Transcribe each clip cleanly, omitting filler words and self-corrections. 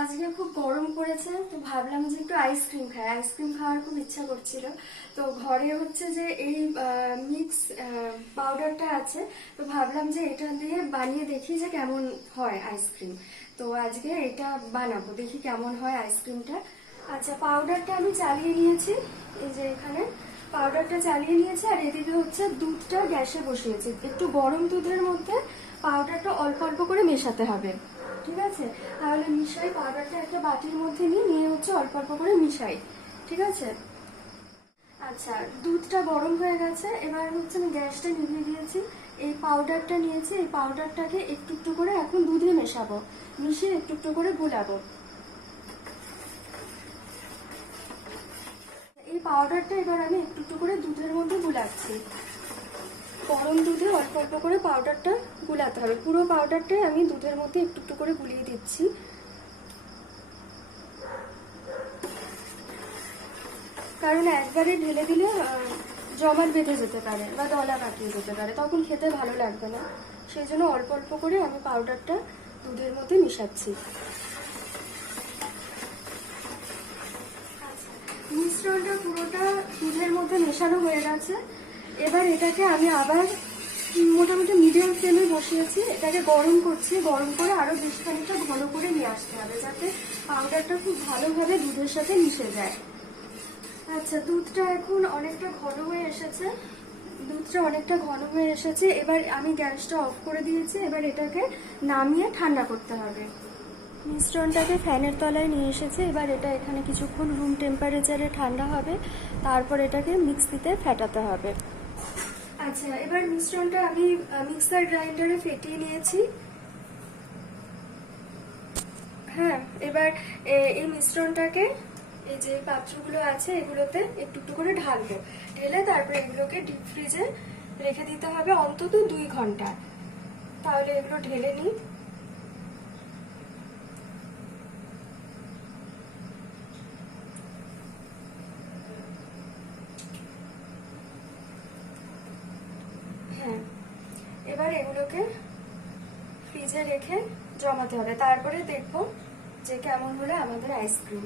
আজকে খুব গরম পড়েছে, তো ভাবলাম যে একটু আইসক্রিম খাই। আইসক্রিম খাওয়ার খুব ইচ্ছা করছিল। তো ঘরে হচ্ছে যে এই মিক্স পাউডারটা আছে, তো ভাবলাম যে এটা দিয়ে বানিয়ে দেখি যে কেমন হয় আইসক্রিম। তো আজকে এটা বানাবো, দেখি কেমন হয় আইসক্রিমটা। আচ্ছা, পাউডারটা আমি চালিয়ে নিয়েছি। এই যে এখানে পাউডারটা চালিয়ে নিয়েছি, আর এদিকে হচ্ছে দুধটা গ্যাসে বসিয়েছি। একটু গরম দুধের মধ্যে পাউডারটা অল্প অল্প করে মেশাতে হবে, ঠিক আছে? তাহলে মিশাই, পাউডারটা একটা বাটির মধ্যে নিয়ে হচ্ছে অল্প অল্প করে মিশাই, ঠিক আছে? আচ্ছা, দুধটা গরম হয়ে গেছে, এবার হচ্ছে আমি গ্যাসটা নিভিয়ে দিয়েছি। এই পাউডারটা নিয়েছি, এই পাউডারটাকে একটু একটু করে এখন দুধে মেশাবো, মিশিয়ে একটু একটু করে গুলাবো। এই পাউডারটা এবার আমি একটু একটু করে দুধের মধ্যে গুলাচ্ছি। গরম দুধে অল্প অল্প করে পাউডারটা গুলাতে হবে। পুরো পাউডারটাই আমি দুধের মধ্যে একটু একটু করে গুলিয়ে দিচ্ছি। কারণ একবারে ঢেলে দিলে জমাট বেঁধে যেতে পারে বা দলা পাকিয়ে যেতে পারে, তখন খেতে ভালো লাগবে না। সেই জন্য অল্প অল্প করে আমি পাউডারটা দুধের মধ্যে মিশাচ্ছি। মিশ্রণটা পুরোটা দুধের মধ্যে মেশানো হয়ে গেছে। এবার এটাকে আমি আবার মোটামুটি মিডিয়াম ফ্লেমে বসিয়েছি। এটাকে গরম করছি, গরম করে আরো বেশ খানিকটা ঘন করে নিয়ে আসতে হবে, যাতে পাউডারটা খুব ভালোভাবে দুধের সাথে মিশে যায়। আচ্ছা, দুধটা এখন অনেকটা ঘন হয়ে এসেছে। এবার আমি গ্যাসটা অফ করে দিয়েছি। এবার এটাকে নামিয়ে ঠান্ডা করতে হবে। মিশ্রণটাকে ফ্যানের তলায় নিয়ে এসেছে। এবার এটা এখানে কিছুক্ষণ রুম টেম্পারেচারে ঠান্ডা হবে, তারপর এটাকে মিক্সিতে ফেটাতে হবে। আচ্ছা, এবার মিশ্রণটা আমি মিক্সার গ্রাইন্ডারে ফেটিয়ে নিয়েছি। হ্যাঁ, এবার এই মিশ্রণটাকে এই যে পাত্রগুলো আছে এগুলোতে একটু একটু করে ঢালবো। ঢেলে তারপর এগুলোকে ডিপ ফ্রিজে রেখে দিতে হবে অন্তত 2 ঘন্টা। তাহলে এগুলো ঢেলে নিই। হ্যাঁ, এবার এগুলোকে ফ্রিজে রেখে জমাতে হবে, তারপরে দেখবো যে কেমন হলো আমাদের আইসক্রিম।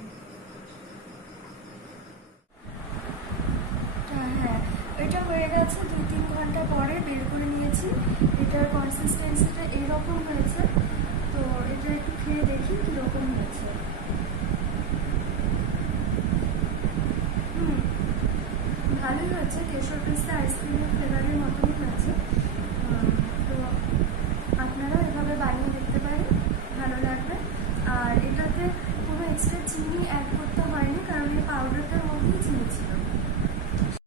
হ্যাঁ, এটা হয়ে গেছে। 2-3 ঘন্টা পরে বের করে নিয়েছি। এটার কনসিস্টেন্সিটা এরকম হয়েছে। তো এটা একটু খেয়ে দেখি কিরকম হয়েছে। ভালোই হয়েছে, কেশর পিস্তা আইসক্রিমের ফ্লেভারের মতনই হয়েছে। তো আপনারাও এভাবে বানিয়ে দেখতে পারেন, ভালো লাগবে। আর এটাতে কোনো এক্সট্রা চিনি অ্যাড করতে হয়নি, কারণ এই পাউডার